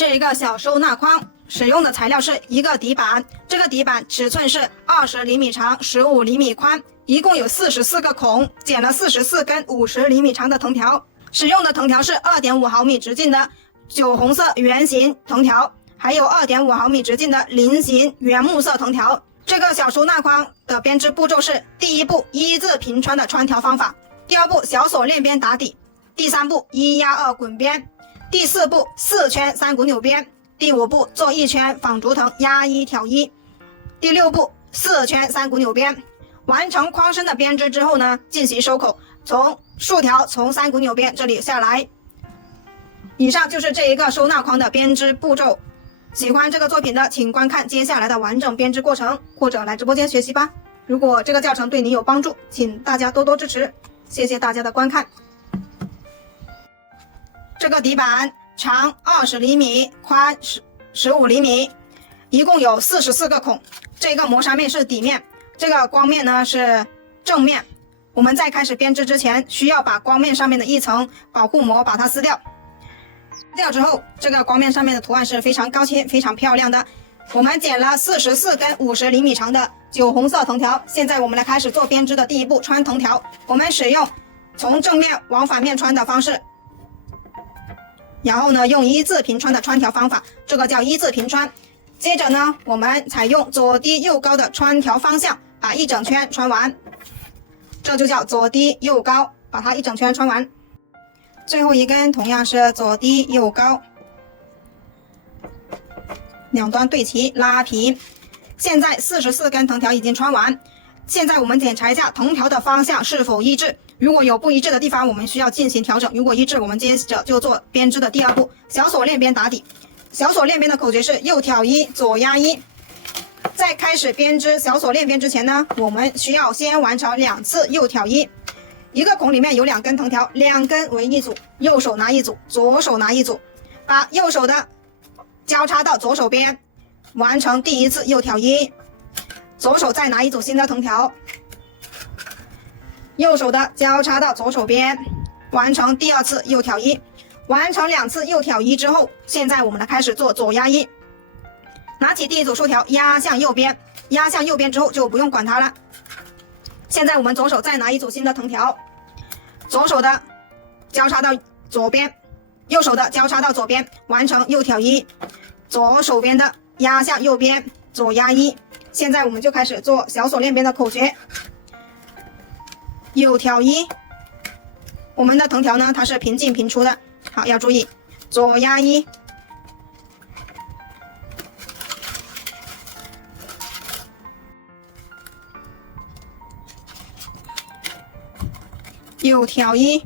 这一个小收纳筐使用的材料是一个底板，这个底板尺寸是20厘米长，15厘米宽，一共有44个孔，剪了44根50厘米长的藤条。使用的藤条是2.5毫米直径的酒红色圆形藤条，还有2.5毫米直径的菱形原木色藤条。这个小收纳筐的编织步骤是：第一步一字平穿的穿条方法，第二步小锁链边打底，第三步1压2滚边，第四步4圈3股扭边，第五步做1圈纺竹藤压1挑1，第六步4圈3股扭边。完成筐身的编织之后呢，进行收口，竖条从3股扭边这里下来。以上就是这一个收纳筐的编织步骤。喜欢这个作品的，请观看接下来的完整编织过程，或者来直播间学习吧。如果这个教程对你有帮助，请大家多多支持，谢谢大家的观看。这个底板长20厘米，宽15厘米，一共有44个孔。这个磨砂面是底面，这个光面呢是正面。我们在开始编织之前，需要把光面上面的一层保护膜把它撕掉。撕掉之后，这个光面上面的图案是非常高清、非常漂亮的。我们剪了44根50厘米长的酒红色藤条。现在我们来开始做编织的第一步，穿藤条。我们使用从正面往反面穿的方式，然后呢用一字平穿的穿条方法，这个叫一字平穿。接着呢，我们采用左低右高的穿条方向，把一整圈穿完，这就叫左低右高，把它一整圈穿完。最后一根同样是左低右高，两端对齐拉平。现在44根藤条已经穿完，现在我们检查一下藤条的方向是否一致，如果有不一致的地方，我们需要进行调整，如果一致，我们接着就做编织的第二步，小锁链边打底。小锁链边的口诀是右挑1，左压1。在开始编织小锁链边之前呢，我们需要先完成2次右挑1。一个孔里面有2根藤条，2根为一组，右手拿一组，左手拿一组，把右手的交叉到左手边，完成第一次右挑1。左手再拿一组新的藤条，右手的交叉到左手边，完成第二次右挑1。完成2次右挑1之后，现在我们来开始做左压1。拿起第一组竖条压向右边，压向右边之后就不用管它了。现在我们左手再拿一组新的藤条，左手的交叉到左边，右手的交叉到左边，完成右挑1。左手边的压向右边，左压1。现在我们就开始做小锁链边的口诀，右挑1。我们的藤条呢，它是平进平出的，好，要注意左压1。右挑1，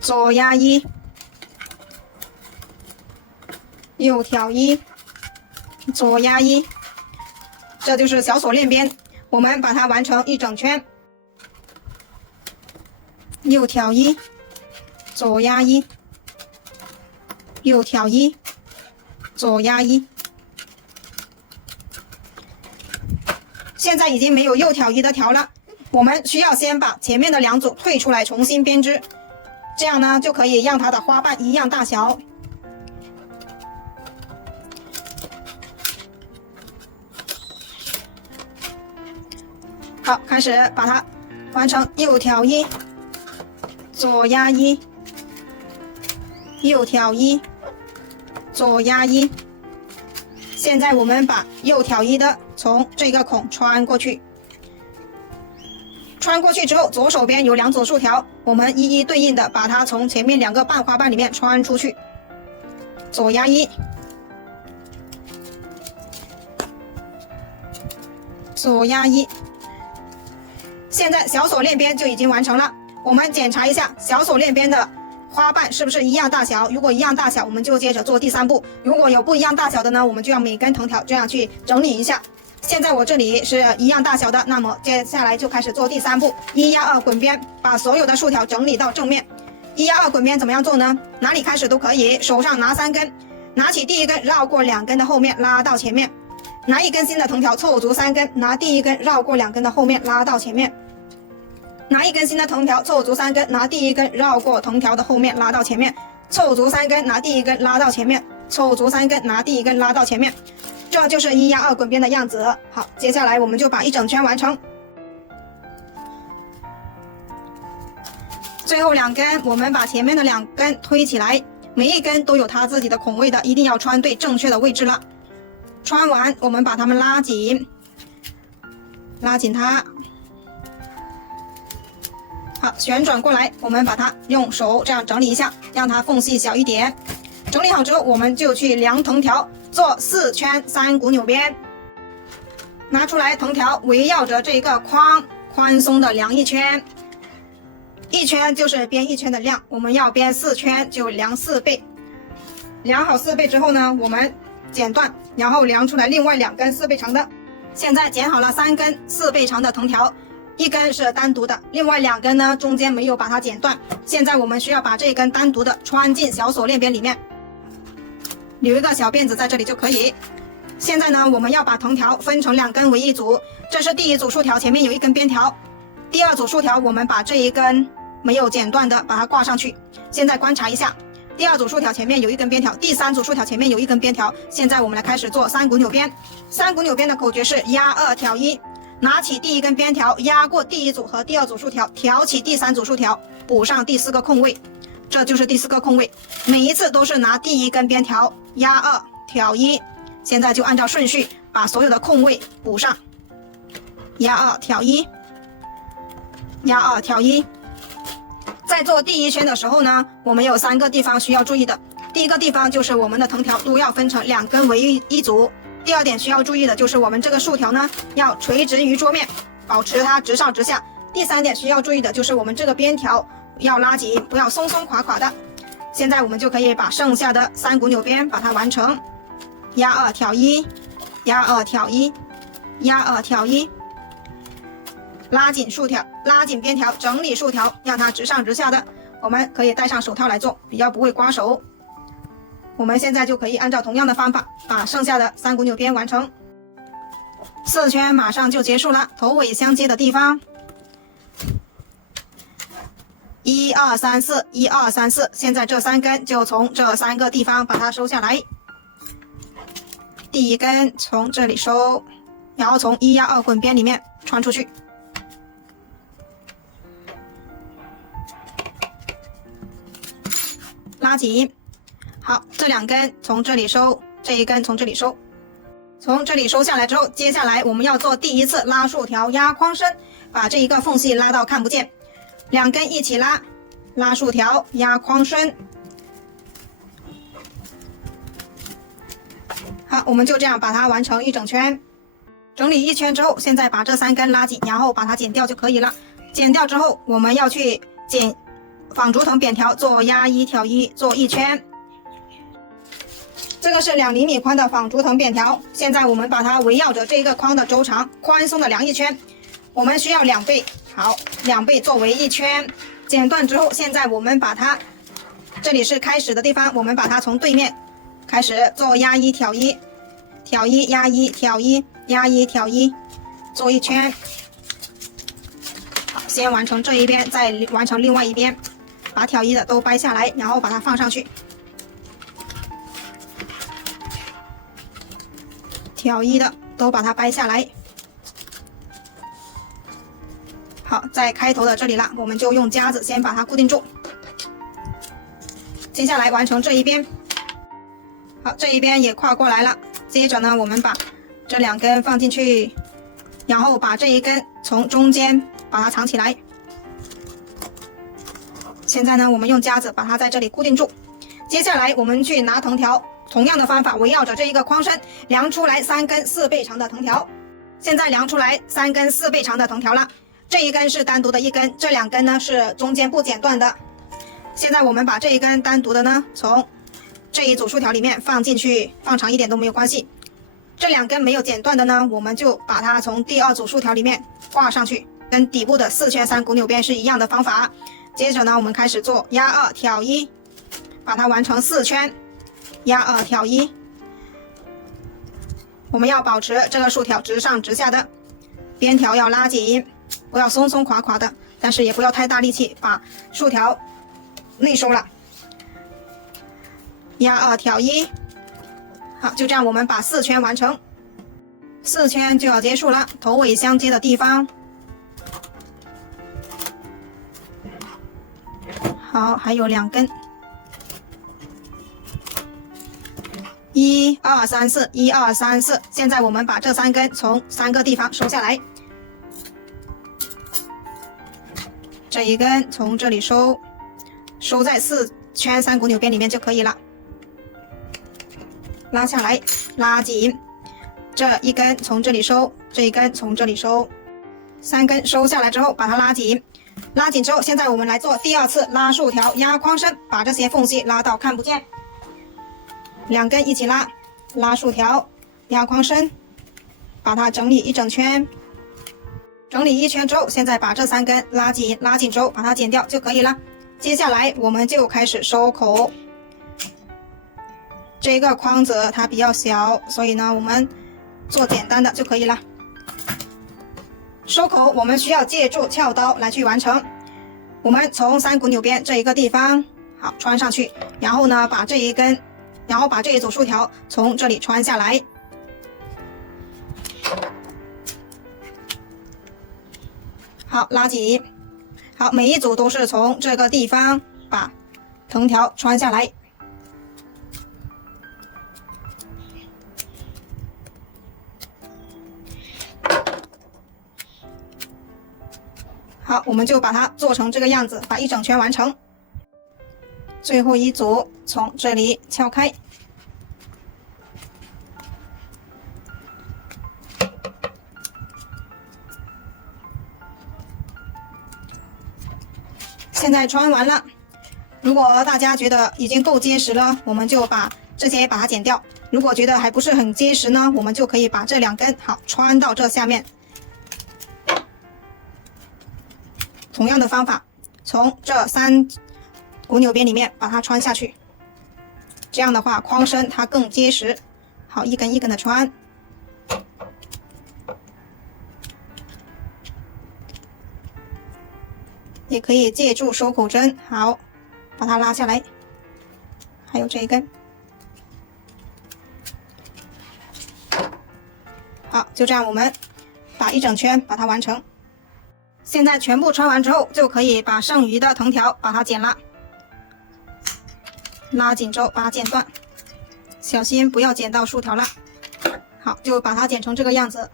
左压1，右挑1，左压1。这就是小锁链边，我们把它完成一整圈。右挑1，左压1，右挑1，左压1。现在已经没有右挑1的条了，我们需要先把前面的2组退出来重新编织，这样呢就可以让它的花瓣一样大小。好，开始把它完成右挑1，左压1，右挑1，左压1。现在我们把右挑1的从这个孔穿过去，穿过去之后，左手边有2组竖条，我们一一对应的把它从前面2个半花瓣里面穿出去。左压1，左压1。现在小锁链边就已经完成了，我们检查一下小锁链边的花瓣是不是一样大小，如果一样大小，我们就接着做第3步。如果有不一样大小的呢，我们就要每根藤条这样去整理一下。现在我这里是一样大小的，那么接下来就开始做第3步，1压2滚边，把所有的竖条整理到正面。1压2滚边怎么样做呢？哪里开始都可以，手上拿3根，拿起第1根绕过2根的后面拉到前面，拿1根新的藤条凑足3根，拿第1根绕过2根的后面拉到前面。拿一根新的藤条，凑足3根，拿第一根绕过藤条的后面拉到前面，凑足3根，拿第一根拉到前面，凑足3根，拿第一根拉到前面，这就是1压2滚边的样子。好，接下来我们就把一整圈完成。最后2根，我们把前面的2根推起来，每一根都有它自己的孔位的，一定要穿对正确的位置了。穿完，我们把它们拉紧，拉紧它。好，旋转过来，我们把它用手这样整理一下，让它缝隙小一点。整理好之后，我们就去量藤条，做4圈3股扭边。拿出来藤条，围绕着这个框宽松的量1圈。1圈就是编1圈的量，我们要编4圈就量4倍。量好4倍之后呢，我们剪断，然后量出来另外2根4倍长的。现在剪好了3根4倍长的藤条，1根是单独的，另外2根呢中间没有把它剪断。现在我们需要把这根单独的穿进小锁链边里面，留一个小辫子在这里就可以。现在呢，我们要把藤条分成2根为一组，这是第一组竖条，前面有1根边条。第2组竖条，我们把这一根没有剪断的把它挂上去。现在观察一下，第2组竖条前面有1根边条，第3组竖条前面有1根边条。现在我们来开始做3股扭边。3股扭边的口诀是压2挑1，拿起第1根边条，压过第1组和第2组竖条，挑起第3组竖条，补上第4个空位，这就是第4个空位。每一次都是拿第1根边条，压2挑1。现在就按照顺序把所有的空位补上，压2挑1，压2挑1。在做第1圈的时候呢，我们有3个地方需要注意的。第一个地方就是我们的藤条都要分成2根为一组。第2点需要注意的就是我们这个竖条呢要垂直于桌面，保持它直上直下。第3点需要注意的就是我们这个边条要拉紧，不要松松垮垮的。现在我们就可以把剩下的3股扭边把它完成，压2挑1，压2挑1，压2挑1。拉紧竖条，拉紧边条，整理竖条，让它直上直下的。我们可以戴上手套来做，比较不会刮手。我们现在就可以按照同样的方法，把剩下的3股扭边完成。4圈马上就结束了，头尾相接的地方，1、2、3、4，1、2、3、4。现在这3根就从这3个地方把它收下来。第1根从这里收，然后从1压2滚边里面穿出去。拉紧，好，这2根从这里收，这1根从这里收，从这里收下来之后，接下来我们要做第1次拉竖条压框身，把这一个缝隙拉到看不见，2根一起拉，拉竖条压框身。好，我们就这样把它完成一整圈。整理1圈之后，现在把这3根拉紧，然后把它剪掉就可以了。剪掉之后，我们要去剪纺竹藤扁条，做压1挑1，做1圈。这个是2厘米宽的纺竹藤扁条，现在我们把它围绕着这个框的周长宽松的量1圈，我们需要2倍，好，2倍作为1圈。剪断之后，现在我们把它，这里是开始的地方，我们把它从对面开始做压1挑1，挑1压1挑1，压1挑1，做1圈。好，先完成这一边，再完成另外一边。把挑1的都掰下来，然后把它放上去。挑1的都把它掰下来。好，在开头的这里了，我们就用夹子先把它固定住。接下来完成这一边。好，这一边也跨过来了。接着呢，我们把这2根放进去，然后把这一根从中间把它藏起来。现在呢，我们用夹子把它在这里固定住。接下来我们去拿藤条，同样的方法围绕着这一个框身量出来3根4倍长的藤条。现在量出来3根4倍长的藤条了，这一根是单独的1根，这2根呢是中间不剪断的。现在我们把这一根单独的呢从这一组竖条里面放进去，放长一点都没有关系。这2根没有剪断的呢，我们就把它从第2组竖条里面挂上去，跟底部的4圈3股扭边是一样的方法。接着呢，我们开始做压2挑1，把它完成4圈，压2挑1。我们要保持这个竖条直上直下的，边条要拉紧，不要松松垮垮的，但是也不要太大力气，把竖条内收了。压2挑1，好，就这样我们把4圈完成，4圈就要结束了，头尾相接的地方。好，还有2根，1、2、3、4， 1、2、3、4。现在我们把这3根从3个地方收下来，这一根从这里收，收在4圈3股纽边里面就可以了。拉下来，拉紧，这一根从这里收，这一根从这里收，3根收下来之后把它拉紧。拉紧之后，现在我们来做第2次拉竖条压框身，把这些缝隙拉到看不见。2根一起拉，拉竖条压框身，把它整理一整圈。整理1圈之后，现在把这3根拉紧，拉紧之后把它剪掉就可以了。接下来我们就开始收口。这个框子它比较小，所以呢我们做简单的就可以了。收口我们需要借助撬刀来去完成。我们从3股纽边这一个地方，好，穿上去，然后呢把这一根，然后把这一组竖条从这里穿下来。好，拉紧。好，每一组都是从这个地方把藤条穿下来。好，我们就把它做成这个样子，把一整圈完成。最后一组从这里撬开，现在穿完了。如果大家觉得已经够结实了，我们就把这些把它剪掉。如果觉得还不是很结实呢，我们就可以把这2根好穿到这下面。同样的方法，从这3股纽边里面把它穿下去，这样的话框身它更结实。好，一根一根的穿。也可以借助收口针，好，把它拉下来。还有这一根。好，就这样我们把一整圈把它完成。现在全部穿完之后，就可以把剩余的藤条把它剪了，拉紧之后把它剪断，小心不要剪到竖条了。好，就把它剪成这个样子。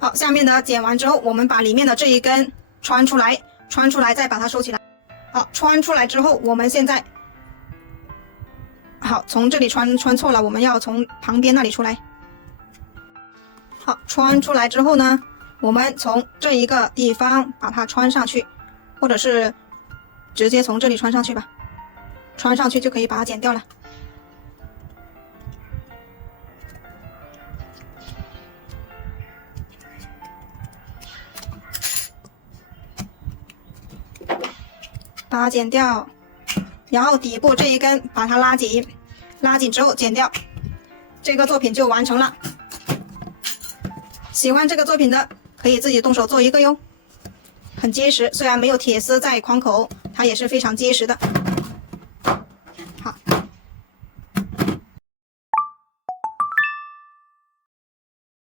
好，下面的剪完之后，我们把里面的这一根穿出来，穿出来再把它收起来。好，穿出来之后，我们现在好从这里穿错了，我们要从旁边那里出来。好，穿出来之后呢，我们从这一个地方把它穿上去，或者是直接从这里穿上去吧，穿上去就可以把它剪掉了。把它剪掉，然后底部这一根把它拉紧，拉紧之后剪掉，这个作品就完成了。喜欢这个作品的可以自己动手做一个哟，很结实，虽然没有铁丝在框口，它也是非常结实的。